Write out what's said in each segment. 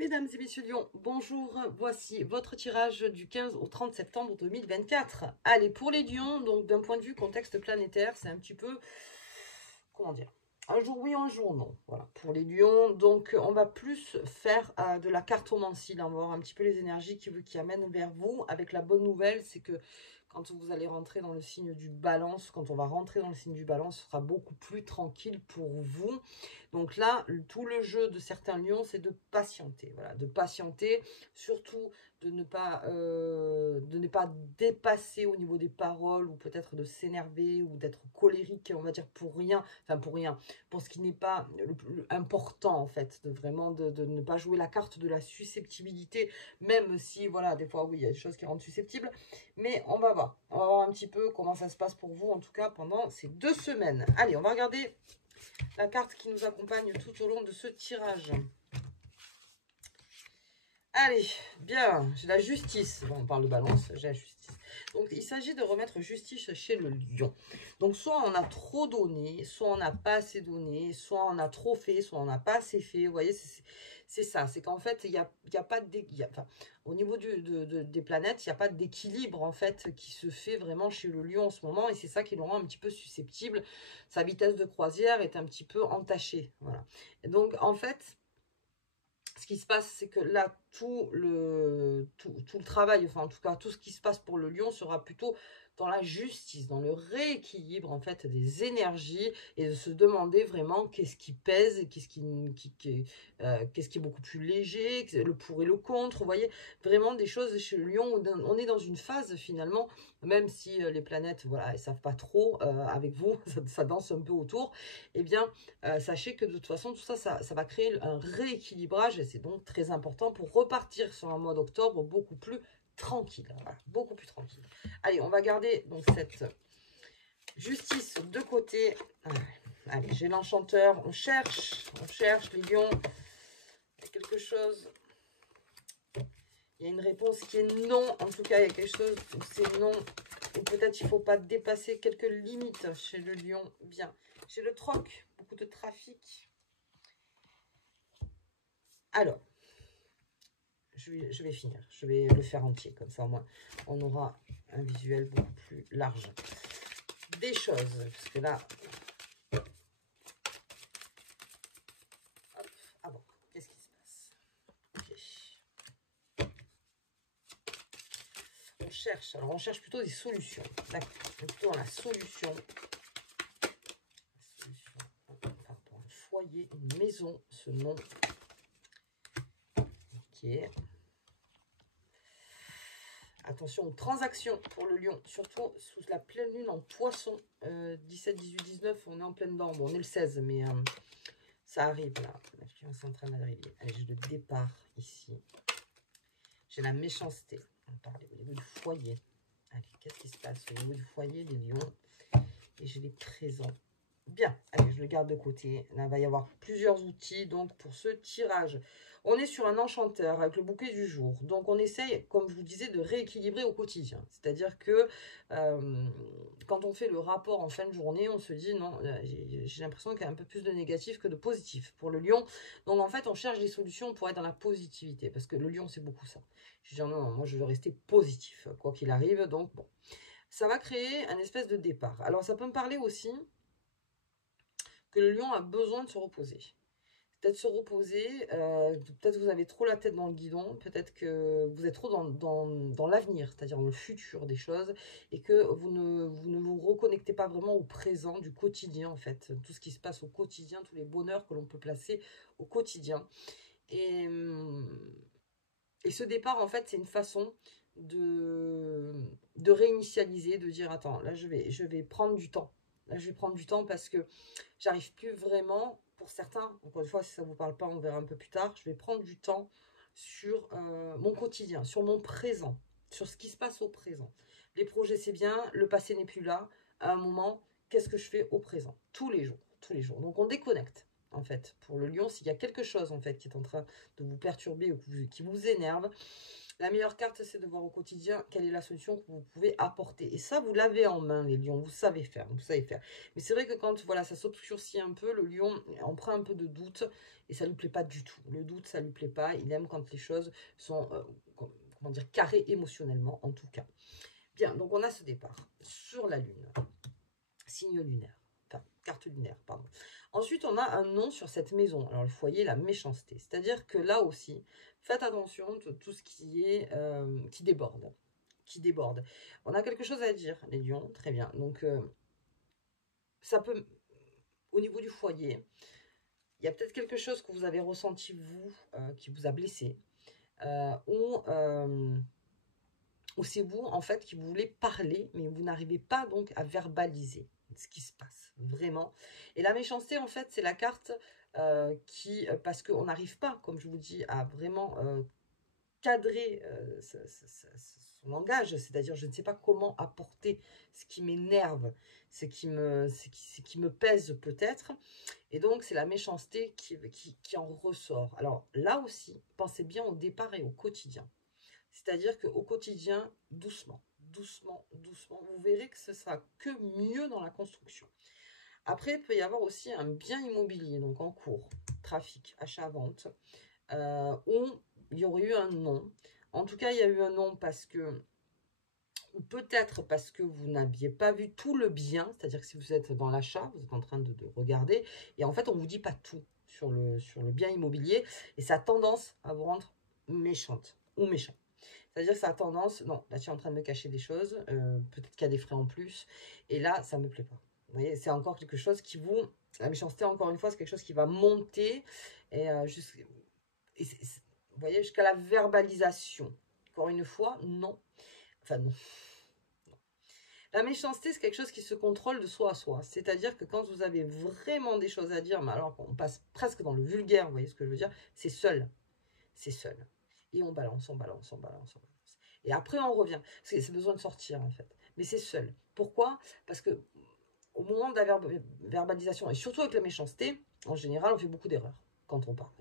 Mesdames et messieurs Lyon, bonjour, voici votre tirage du 15 au 30 septembre 2024. Allez, pour les lions, donc d'un point de vue contexte planétaire, c'est un petit peu, comment dire, un jour oui, un jour non. Voilà, pour les lions, donc on va plus faire de la cartomancie, là, on va voir un petit peu les énergies qui amènent vers vous. Avec la bonne nouvelle, c'est que quand vous allez rentrer dans le signe du balance, quand on va rentrer dans le signe du balance, ce sera beaucoup plus tranquille pour vous. Donc là, tout le jeu de certains lions, c'est de patienter. Voilà, de patienter, surtout de ne pas dépasser au niveau des paroles, ou peut-être de s'énerver, ou d'être colérique, on va dire, pour rien, enfin pour rien, pour ce qui n'est pas important, en fait, de ne pas jouer la carte de la susceptibilité, même si, voilà, des fois, oui, il y a des choses qui rendent susceptibles, mais on va voir un petit peu comment ça se passe pour vous, en tout cas, pendant ces 2 semaines. Allez, on va regarder la carte qui nous accompagne tout au long de ce tirage. Allez, bien, j'ai la justice. Bon, on parle de balance, j'ai la justice. Donc, il s'agit de remettre justice chez le lion. Donc, soit on a trop donné, soit on n'a pas assez donné, soit on a trop fait, soit on n'a pas assez fait. Vous voyez, c'est ça. C'est qu'en fait, il y a pas de... Enfin, au niveau des planètes, il n'y a pas d'équilibre, en fait, qui se fait vraiment chez le lion en ce moment. Et c'est ça qui le rend un petit peu susceptible. Sa vitesse de croisière est un petit peu entachée. Voilà. Et donc, en fait... Ce qui se passe, c'est que là, tout le travail, enfin en tout cas, tout ce qui se passe pour le lion sera plutôt dans la justice, dans le rééquilibre en fait des énergies, et de se demander vraiment qu'est-ce qui pèse et qu'est-ce qu'est-ce qui est beaucoup plus léger, le pour et le contre. Vous voyez, vraiment des choses chez le lion où on est dans une phase finalement, même si les planètes, voilà, elles savent pas trop avec vous, ça danse un peu autour, eh bien, sachez que de toute façon, tout ça, ça va créer un rééquilibrage, et c'est donc très important pour repartir sur un mois d'octobre beaucoup plus tranquille. Voilà, beaucoup plus tranquille. Allez, on va garder donc cette justice de côté. Allez, j'ai l'enchanteur. On cherche les lions. Il y a quelque chose. Il y a une réponse qui est non. En tout cas, il y a quelque chose où c'est non. Ou peut-être il ne faut pas dépasser quelques limites chez le lion. Bien. J'ai le troc. Beaucoup de trafic. Alors, je vais finir. Je vais le faire entier. Comme ça, au moins, on aura un visuel beaucoup plus large. Des choses. Parce que là... Hop. Ah bon, qu'est-ce qui se passe? Ok. On cherche. Alors, on cherche plutôt des solutions. D'accord. Plutôt dans la solution. Par rapport à un foyer, une maison, ce nom. Ok. Attention aux transactions pour le lion, surtout sous la pleine lune en poisson. 17, 18, 19, on est en pleine dedans. Bon, on est le 16, mais ça arrive là. La fluence est en train d'arriver. Allez, j'ai le départ ici. J'ai la méchanceté. On parlait au niveau du foyer. Allez, qu'est-ce qui se passe au niveau du foyer, les lions? Et j'ai les présents. Bien, allez, je le garde de côté. Là, il va y avoir plusieurs outils donc pour ce tirage. On est sur un enchanteur avec le bouquet du jour. Donc, on essaye, comme je vous disais, de rééquilibrer au quotidien. C'est-à-dire que quand on fait le rapport en fin de journée, on se dit non, j'ai l'impression qu'il y a un peu plus de négatif que de positif pour le lion. Donc, en fait, on cherche des solutions pour être dans la positivité. Parce que le lion, c'est beaucoup ça. Je dis non, moi, je veux rester positif, quoi qu'il arrive. Donc, bon, ça va créer un espèce de départ. Alors, ça peut me parler aussi que le lion a besoin de se reposer. Peut-être se reposer, peut-être que vous avez trop la tête dans le guidon, peut-être que vous êtes trop dans l'avenir, c'est-à-dire dans le futur des choses, et que vous ne vous reconnectez pas vraiment au présent du quotidien, en fait. Tout ce qui se passe au quotidien, tous les bonheurs que l'on peut placer au quotidien. Et ce départ, en fait, c'est une façon de réinitialiser, de dire, attends, là, je vais prendre du temps. Là, je vais prendre du temps parce que j'arrive plus vraiment, pour certains, encore une fois, si ça ne vous parle pas, on verra un peu plus tard, je vais prendre du temps sur mon quotidien, sur mon présent, sur ce qui se passe au présent. Les projets, c'est bien, le passé n'est plus là. À un moment, qu'est-ce que je fais au présent? Tous les jours, tous les jours. Donc, on déconnecte. en fait. Pour le lion, s'il y a quelque chose, en fait, qui est en train de vous perturber ou qui vous énerve, la meilleure carte, c'est de voir au quotidien quelle est la solution que vous pouvez apporter. Et ça, vous l'avez en main, les lions. Vous savez faire, vous savez faire. Mais c'est vrai que quand, voilà, ça s'obscurcit un peu, le lion en prend un peu de doute et ça lui plaît pas du tout. Le doute, ça lui plaît pas. Il aime quand les choses sont, comment dire, carrées émotionnellement, en tout cas. Bien, donc on a ce départ sur la lune. Signe lunaire. Enfin, carte lunaire, pardon. Ensuite, on a un nom sur cette maison. Alors, le foyer, la méchanceté. C'est-à-dire que là aussi, faites attention à tout ce qui est qui déborde. Qui déborde. On a quelque chose à dire, les lions. Très bien. Donc, ça peut, au niveau du foyer, il y a peut-être quelque chose que vous avez ressenti, vous, qui vous a blessé. Ou c'est vous, en fait, qui voulez parler, mais vous n'arrivez pas, donc, à verbaliser ce qui se passe, vraiment. Et la méchanceté, en fait, c'est la carte parce qu'on n'arrive pas, comme je vous dis, à vraiment cadrer son langage, c'est-à-dire je ne sais pas comment apporter ce qui m'énerve, ce qui me pèse peut-être, et donc c'est la méchanceté qui en ressort. Alors là aussi, pensez bien au départ et au quotidien. C'est-à-dire qu'au quotidien, doucement, doucement, doucement, vous verrez que ce sera que mieux dans la construction. Après, il peut y avoir aussi un bien immobilier, donc en cours, trafic, achat-vente, où il y aurait eu un non. En tout cas, il y a eu un non parce que, ou peut-être parce que vous n'aviez pas vu tout le bien, c'est-à-dire que si vous êtes dans l'achat, vous êtes en train de regarder, et en fait, on ne vous dit pas tout sur le bien immobilier, et ça a tendance à vous rendre méchante ou méchant. C'est-à-dire que ça a tendance, non, là tu es en train de me cacher des choses, peut-être qu'il y a des frais en plus, et là ça ne me plaît pas. Vous voyez, c'est encore quelque chose qui vous, la méchanceté encore une fois, c'est quelque chose qui va monter, et, vous voyez, jusqu'à la verbalisation. Encore une fois, non. Enfin non. La méchanceté, c'est quelque chose qui se contrôle de soi à soi. C'est-à-dire que quand vous avez vraiment des choses à dire, mais alors qu'on passe presque dans le vulgaire, vous voyez ce que je veux dire, c'est seul. C'est seul. Et on balance, on balance, on balance, on balance. Et après, on revient. C'est besoin de sortir, en fait. Mais c'est seul. Pourquoi? Parce que au moment de la verbalisation, et surtout avec la méchanceté, en général, on fait beaucoup d'erreurs quand on parle.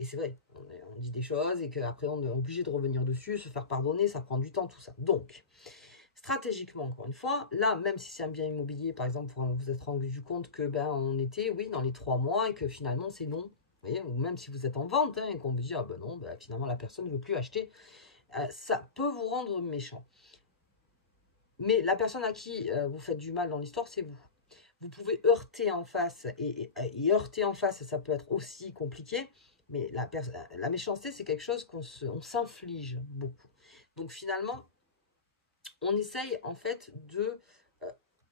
Et c'est vrai, on dit des choses et qu'après, on est obligé de revenir dessus, se faire pardonner, ça prend du temps, tout ça. Donc, stratégiquement, encore une fois, là, même si c'est un bien immobilier, par exemple, vous vous êtes rendu compte que on était, oui, dans les 3 mois et que finalement, c'est non. Vous voyez, ou même si vous êtes en vente et qu'on vous dit, ah ben non, finalement, la personne ne veut plus acheter, ça peut vous rendre méchant. Mais la personne à qui vous faites du mal dans l'histoire, c'est vous. Vous pouvez heurter en face, et heurter en face, ça peut être aussi compliqué, mais la méchanceté, c'est quelque chose qu'on s'inflige beaucoup. Donc finalement, on essaye en fait de,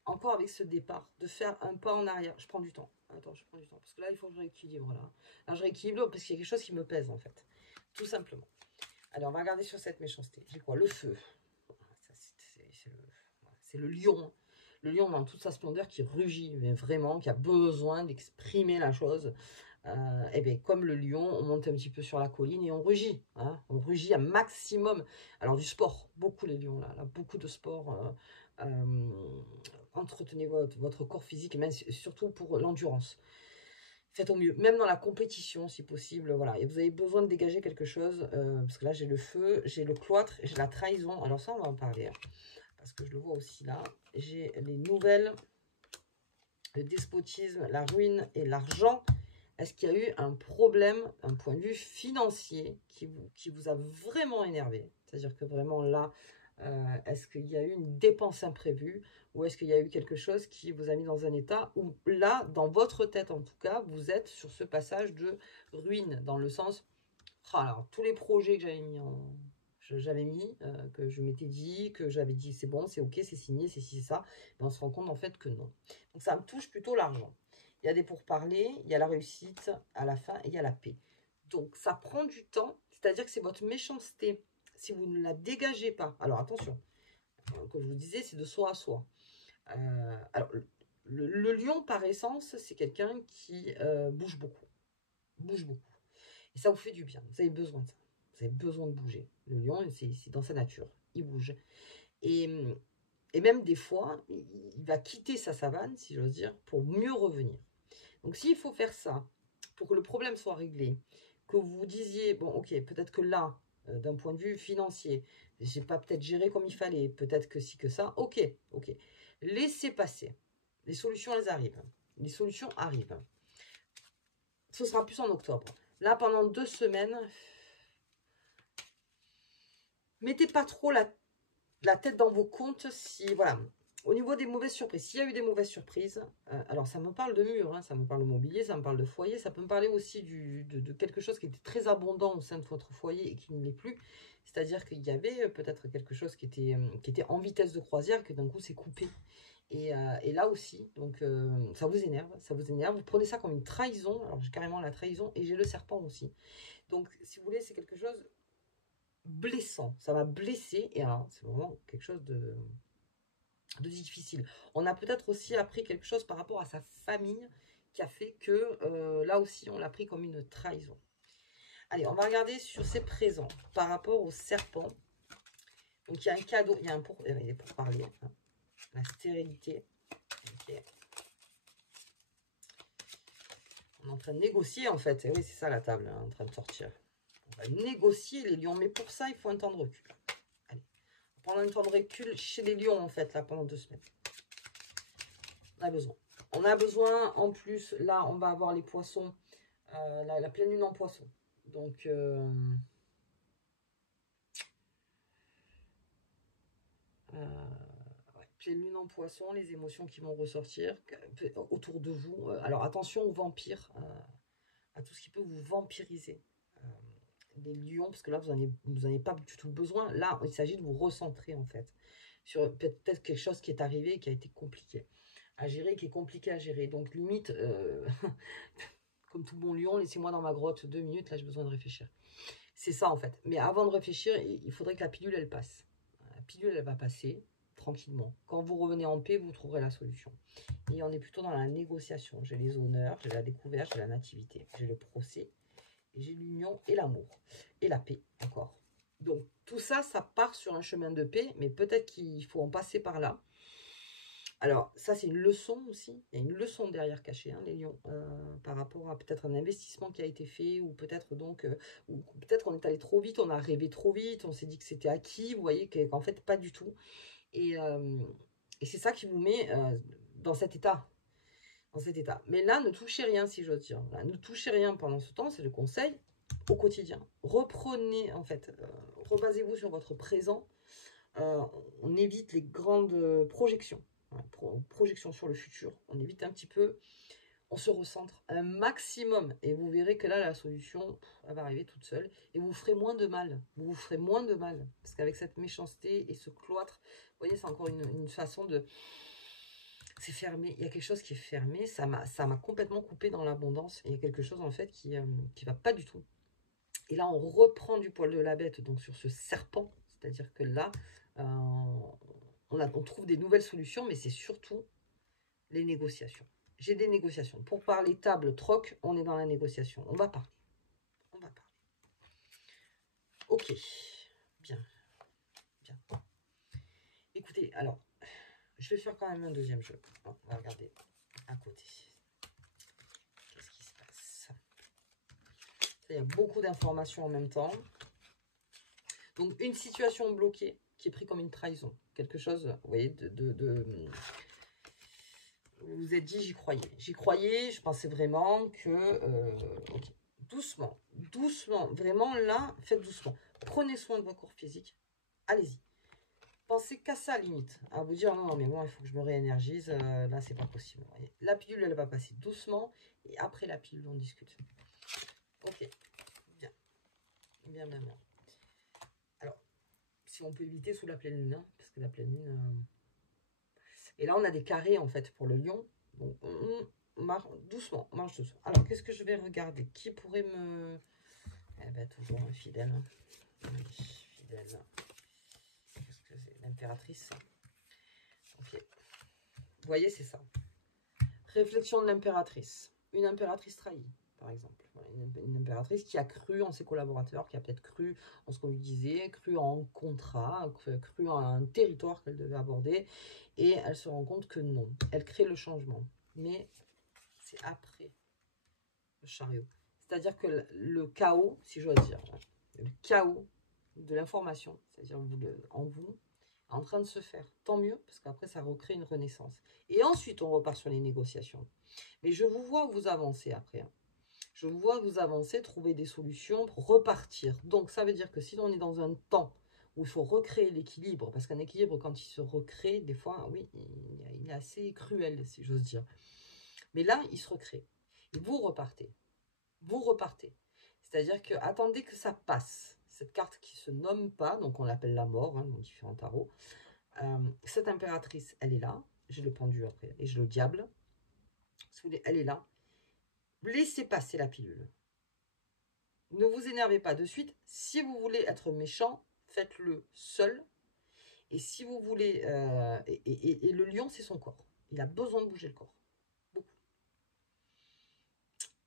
encore avec ce départ, de faire un pas en arrière. Je prends du temps. Attends, je prends du temps. Parce que là, il faut que je rééquilibre. Là, je rééquilibre parce qu'il y a quelque chose qui me pèse en fait. Tout simplement. Allez, on va regarder sur cette méchanceté. J'ai quoi? Le feu. C'est le lion. Le lion dans toute sa splendeur qui rugit, mais vraiment, qui a besoin d'exprimer la chose. Et bien, comme le lion, on monte un petit peu sur la colline et on rugit. Hein, on rugit un maximum. Alors, du sport, beaucoup les lions, là beaucoup de sport. Entretenez votre corps physique, mais surtout pour l'endurance. Faites au mieux, même dans la compétition, si possible. Voilà, et vous avez besoin de dégager quelque chose, parce que là, j'ai le feu, j'ai le cloître, j'ai la trahison. Alors ça, on va en parler, hein, parce que je le vois aussi là. J'ai les nouvelles, le despotisme, la ruine et l'argent. Est-ce qu'il y a eu un problème, un point de vue financier qui vous a vraiment énervé? C'est-à-dire que vraiment là, est-ce qu'il y a eu une dépense imprévue ou est-ce qu'il y a eu quelque chose qui vous a mis dans un état où là, dans votre tête en tout cas, vous êtes sur ce passage de ruine, dans le sens, oh, alors tous les projets que j'avais mis, que je m'étais dit, que j'avais dit c'est bon, c'est ok, c'est signé, c'est ci, c'est ça, mais on se rend compte en fait que non. Donc ça me touche plutôt l'argent. Il y a des pourparlers, il y a la réussite à la fin et il y a la paix. Donc ça prend du temps, c'est-à-dire que c'est votre méchanceté. Si vous ne la dégagez pas, alors attention, comme je vous disais, c'est de soi à soi. Alors le lion par essence, c'est quelqu'un qui bouge beaucoup. Bouge beaucoup. Et ça vous fait du bien, vous avez besoin de ça. Vous avez besoin de bouger. Le lion, c'est dans sa nature, il bouge. Et même des fois, il va quitter sa savane, si j'ose dire, pour mieux revenir. Donc s'il faut faire ça, pour que le problème soit réglé, que vous vous disiez, bon, ok, peut-être que là, d'un point de vue financier, j'ai pas peut-être géré comme il fallait, peut-être que si, que ça, ok, ok. Laissez passer. Les solutions, elles arrivent. Les solutions arrivent. Ce sera plus en octobre. Là, pendant 2 semaines, mettez pas trop la tête dans vos comptes si, voilà, au niveau des mauvaises surprises, s'il y a eu des mauvaises surprises, alors ça me parle de mur, hein, ça me parle de mobilier, ça me parle de foyer, ça peut me parler aussi de quelque chose qui était très abondant au sein de votre foyer et qui ne l'est plus. C'est-à-dire qu'il y avait peut-être quelque chose qui était en vitesse de croisière, que d'un coup c'est coupé. Et là aussi, donc ça vous énerve, vous prenez ça comme une trahison, alors j'ai carrément la trahison, et j'ai le serpent aussi. Donc si vous voulez, c'est quelque chose blessant, ça va blesser, et alors c'est vraiment quelque chose de difficile. On a peut-être aussi appris quelque chose par rapport à sa famille qui a fait que là aussi on l'a pris comme une trahison. Allez, on va regarder sur ses présents par rapport au serpent. Donc il y a un cadeau, il y a un pour parler, hein, la stérilité. Okay. On est en train de négocier en fait, et oui c'est ça la table, hein, en train de sortir. On va négocier les lions, mais pour ça il faut un temps de recul. Allez, on va prendre un temps de recul chez les lions en fait là pendant 2 semaines. On a besoin. On a besoin, en plus, là, on va avoir les poissons, la pleine lune en poisson. Donc, ouais, pleine lune en poisson, les émotions qui vont ressortir autour de vous. Alors, attention aux vampires, à tout ce qui peut vous vampiriser. Les lions, parce que là, vous n'en avez pas du tout besoin. Là, il s'agit de vous recentrer, en fait, sur peut-être quelque chose qui est arrivé et qui a été compliqué à gérer, qui est compliqué à gérer. Donc, limite... comme tout bon lion, laissez-moi dans ma grotte 2 minutes, là j'ai besoin de réfléchir. C'est ça en fait. Mais avant de réfléchir, il faudrait que la pilule elle passe. La pilule elle va passer tranquillement. Quand vous revenez en paix, vous trouverez la solution. Et on est plutôt dans la négociation. J'ai les honneurs, j'ai la découverte, j'ai la nativité, j'ai le procès, j'ai l'union et l'amour. Et la paix encore. Donc tout ça, ça part sur un chemin de paix, mais peut-être qu'il faut en passer par là. Alors, ça, c'est une leçon aussi. Il y a une leçon derrière cachée, hein, les lions, par rapport à peut-être un investissement qui a été fait, ou peut-être donc, ou peut-être qu'on est allé trop vite, on a rêvé trop vite, on s'est dit que c'était acquis, vous voyez, qu'en fait, pas du tout. Et, c'est ça qui vous met dans cet état. Dans cet état. Mais là, ne touchez rien, si j'ose dire. Là, ne touchez rien pendant ce temps, c'est le conseil au quotidien. Reprenez, en fait, rebasez-vous sur votre présent. On évite les grandes projections. Projection sur le futur, on évite un petit peu, on se recentre un maximum et vous verrez que là la solution elle va arriver toute seule et vous ferez moins de mal, vous ferez moins de mal parce qu'avec cette méchanceté et ce cloître, vous voyez c'est encore une façon de, c'est fermé, il y a quelque chose qui est fermé, ça m'a complètement coupé dans l'abondance et il y a quelque chose en fait qui va pas du tout. Et là on reprend du poil de la bête donc sur ce serpent, c'est à dire que là on trouve des nouvelles solutions, mais c'est surtout les négociations. J'ai des négociations. Pour parler table, troc, on est dans la négociation. On va parler. On va parler. Ok. Bien. Bien. Écoutez, alors, je vais faire quand même un deuxième jeu. On va regarder à côté. Qu'est-ce qui se passe? Il y a beaucoup d'informations en même temps. Donc, une situation bloquée qui est prise comme une trahison. Quelque chose, vous voyez, vous vous êtes dit, j'y croyais, je pensais vraiment que... ok, doucement, doucement, vraiment là, faites doucement. Prenez soin de vos corps physiques, allez-y. Pensez qu'à ça, limite, à vous dire, non, mais moi, il faut que je me réénergise, là, c'est pas possible. Voyez. La pilule, elle va passer doucement, et après la pilule, on discute. Ok, bien, bien, bien, bien. Alors, si on peut éviter sous la pleine lune, hein, parce que la pleine lune... Et là, on a des carrés, en fait, pour le lion. Donc, on marche doucement, on marche doucement. Alors, qu'est-ce que je vais regarder? Qui pourrait me... Eh ben, toujours un fidèle. Fidèle. Qu'est-ce que c'est? L'impératrice. Ok. Vous voyez, c'est ça. Réflexion de l'impératrice. Une impératrice trahie, par exemple. Une impératrice qui a cru en ses collaborateurs, qui a peut-être cru en ce qu'on lui disait, cru en contrat, cru en un territoire qu'elle devait aborder. Et elle se rend compte que non. Elle crée le changement. Mais c'est après le chariot. C'est-à-dire que le chaos, si j'ose dire, hein, le chaos de l'information, c'est-à-dire en vous, est en train de se faire. Tant mieux, parce qu'après, ça recrée une renaissance. Et ensuite, on repart sur les négociations. Mais je vous vois vous avancer après. Hein. Je vous vois vous avancer, trouver des solutions pour repartir. Donc, ça veut dire que si on est dans un temps où il faut recréer l'équilibre, parce qu'un équilibre, quand il se recrée, des fois, oui, il est assez cruel, si j'ose dire. Mais là, il se recrée. Et vous repartez. Vous repartez. C'est-à-dire que attendez que ça passe. Cette carte qui se nomme pas, donc on l'appelle la mort, hein, dans différents tarots. Cette impératrice, elle est là. J'ai le pendu après. Et j'ai le diable. Si vous voulez, elle est là. Laissez passer la pilule. Ne vous énervez pas de suite. Si vous voulez être méchant, faites-le seul. Et si vous voulez... et le lion, c'est son corps. Il a besoin de bouger le corps. Beaucoup.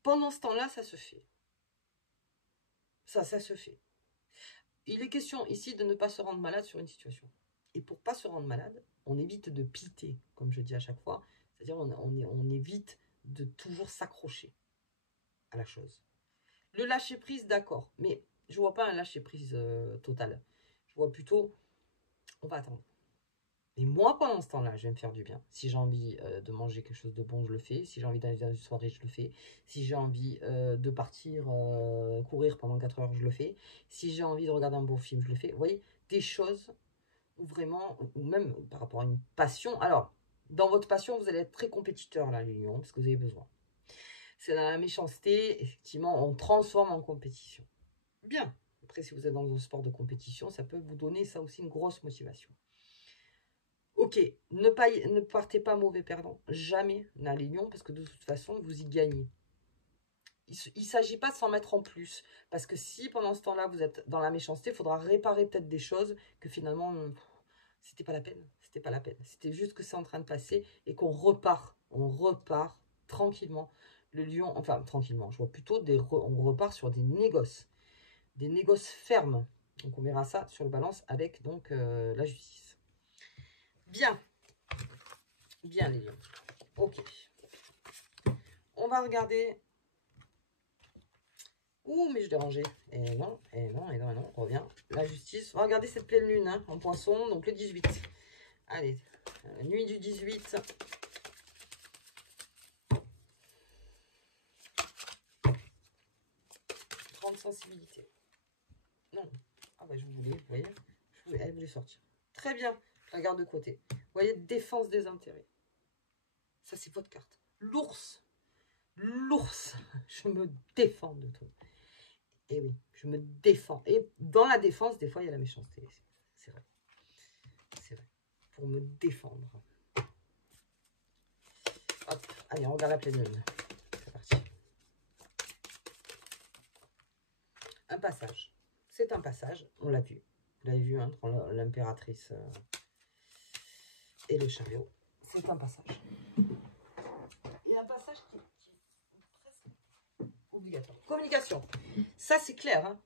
Pendant ce temps-là, ça se fait. Ça se fait. Il est question ici de ne pas se rendre malade sur une situation. Et pour ne pas se rendre malade, on évite de piter, comme je dis à chaque fois. C'est-à-dire on évite de toujours s'accrocher à la chose. Le lâcher-prise, d'accord. Mais je ne vois pas un lâcher-prise total. Je vois plutôt, on va attendre. Et moi, pendant ce temps-là, je vais me faire du bien. Si j'ai envie de manger quelque chose de bon, je le fais. Si j'ai envie d'aller dans une soirée, je le fais. Si j'ai envie de partir courir pendant 4 heures, je le fais. Si j'ai envie de regarder un beau film, je le fais. Vous voyez, des choses où vraiment, ou même par rapport à une passion. Alors, dans votre passion, vous allez être très compétiteur, là, les lions, parce que vous avez besoin. C'est dans la méchanceté, effectivement, on transforme en compétition. Bien. Après, si vous êtes dans un sport de compétition, ça peut vous donner ça aussi une grosse motivation. Ok, ne partez pas mauvais perdant. Jamais dans les lions, parce que de toute façon, vous y gagnez. Il ne s'agit pas de s'en mettre en plus. Parce que si pendant ce temps-là, vous êtes dans la méchanceté, il faudra réparer peut-être des choses que finalement, c'était pas la peine. C'était pas la peine. C'était juste que c'est en train de passer et qu'on repart. On repart tranquillement. Le lion, enfin tranquillement, je vois plutôt on repart sur des négoces. Des négoces fermes. Donc on verra ça sur le balance avec donc la justice. Bien. Bien les lions. Ok. On va regarder. Ouh, mais je l'ai rangé. Et non, et non, et non, et non. On revient. La justice. On va regarder cette pleine lune hein, en poisson. Donc le 18. Allez. Nuit du 18. Grande sensibilité. Non. Ah bah je voulais, vous voyez. Elle voulait sortir. Très bien. Je la garde de côté. Vous voyez, défense des intérêts. Ça, c'est votre carte. L'ours. L'ours. Je me défends de tout. Et oui, je me défends. Et dans la défense, des fois, il y a la méchanceté. C'est vrai. C'est vrai. Pour me défendre. Hop. Allez, on regarde la pleine lune. C'est parti. Un passage. C'est un passage. On l'a vu. Vous l'avez vu, hein, entre l'impératrice et le chariot. C'est un passage. Et un passage qui est presque obligatoire. Communication. Ça, c'est clair. Hein.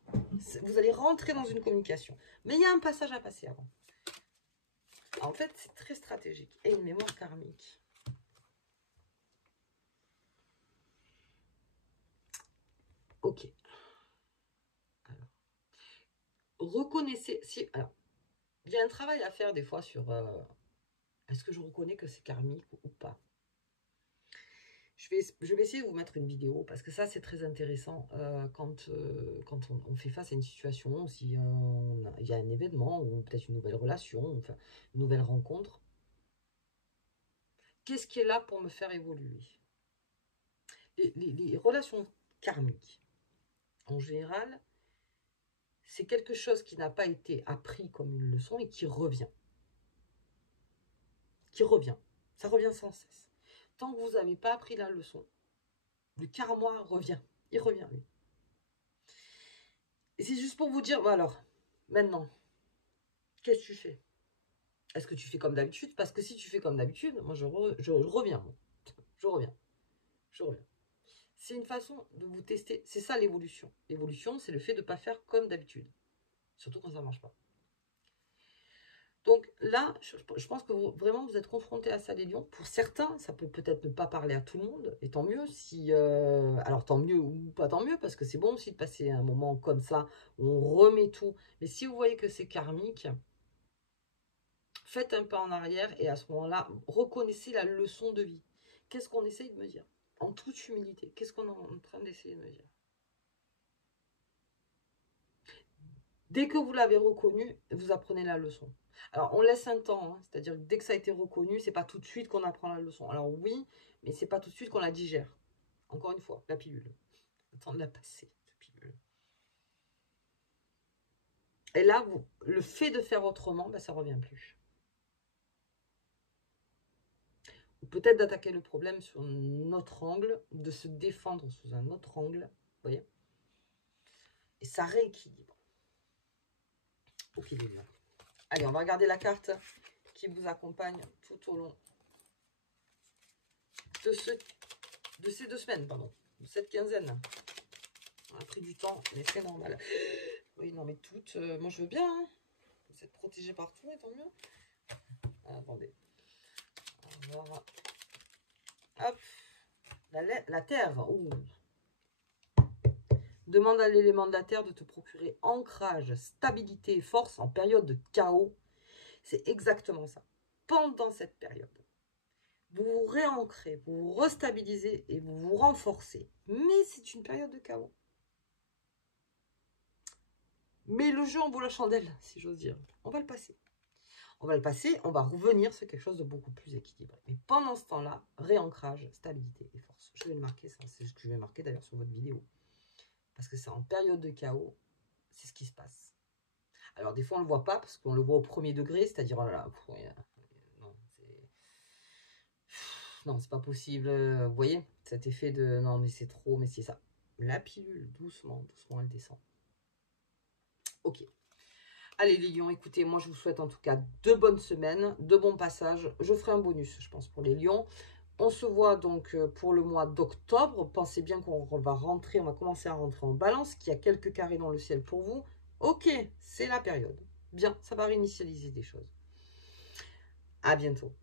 Vous allez rentrer dans une communication. Mais il y a un passage à passer avant. En fait, c'est très stratégique. Et une mémoire karmique. Ok. Alors, reconnaissez... alors, il y a un travail à faire des fois sur... est-ce que je reconnais que c'est karmique ou pas? Je vais essayer de vous mettre une vidéo parce que ça, c'est très intéressant quand on fait face à une situation, si il y a un événement ou peut-être une nouvelle relation, enfin, une nouvelle rencontre. Qu'est-ce qui est là pour me faire évoluer? Les relations karmiques, en général, c'est quelque chose qui n'a pas été appris comme une leçon et qui revient. Ça revient sans cesse. Tant que vous n'avez pas appris la leçon, le karma revient. Il revient, lui. Et c'est juste pour vous dire, bon alors, maintenant, qu'est-ce que tu fais? Est-ce que tu fais comme d'habitude? Parce que si tu fais comme d'habitude, moi je reviens. Je reviens. C'est une façon de vous tester. C'est ça l'évolution. L'évolution, c'est le fait de ne pas faire comme d'habitude. Surtout quand ça ne marche pas. Donc là, je pense que vraiment, vous êtes confrontés à ça, les lions. Pour certains, ça peut peut-être ne pas parler à tout le monde, et tant mieux. Si, alors tant mieux ou pas tant mieux, parce que c'est bon aussi de passer un moment comme ça, où on remet tout. Mais si vous voyez que c'est karmique, faites un pas en arrière, et à ce moment-là, reconnaissez la leçon de vie. Qu'est-ce qu'on essaye de me dire? En toute humilité, qu'est-ce qu'on est en train d'essayer de me dire? Dès que vous l'avez reconnu, vous apprenez la leçon. Alors, on laisse un temps, hein, c'est-à-dire que dès que ça a été reconnu, c'est pas tout de suite qu'on apprend la leçon. Alors oui, mais c'est pas tout de suite qu'on la digère. Encore une fois, la pilule. Le temps de la passer, cette pilule. Et là, le fait de faire autrement, ben, ça revient plus. Ou peut-être d'attaquer le problème sur un autre angle, de se défendre sous un autre angle, vous voyez. Et ça rééquilibre. Ok, les lions. Allez, on va regarder la carte qui vous accompagne tout au long de ces 2 semaines, pardon, de cette quinzaine. On a pris du temps, mais c'est normal. Oui, non, mais toutes, moi je veux bien. Hein. Vous êtes protégés partout, et tant mieux. Ah, attendez. On va voir. Hop. La terre. Ouh. Demande à l'élément de la terre de te procurer ancrage, stabilité et force en période de chaos. C'est exactement ça. Pendant cette période, vous vous réancrez, vous vous restabilisez et vous vous renforcez. Mais c'est une période de chaos. Mais le jeu en vaut la chandelle, si j'ose dire. On va le passer. On va le passer, on va revenir sur quelque chose de beaucoup plus équilibré. Mais pendant ce temps-là, réancrage, stabilité et force. Je vais le marquer, ça. C'est ce que je vais marquer d'ailleurs sur votre vidéo. Parce que c'est en période de chaos, c'est ce qui se passe. Alors des fois on ne le voit pas, parce qu'on le voit au premier degré, c'est-à-dire, oh là là, non, c'est pas possible. Vous voyez, cet effet de, non mais c'est trop, mais c'est ça. La pilule, doucement, doucement, elle descend. Ok. Allez les lions, écoutez, moi je vous souhaite en tout cas de bonnes semaines, de bons passages. Je ferai un bonus, je pense, pour les lions. On se voit donc pour le mois d'octobre. Pensez bien qu'on va rentrer, on va commencer à rentrer en balance, qu'il y a quelques carrés dans le ciel pour vous. Ok, c'est la période. Bien, ça va réinitialiser des choses. À bientôt.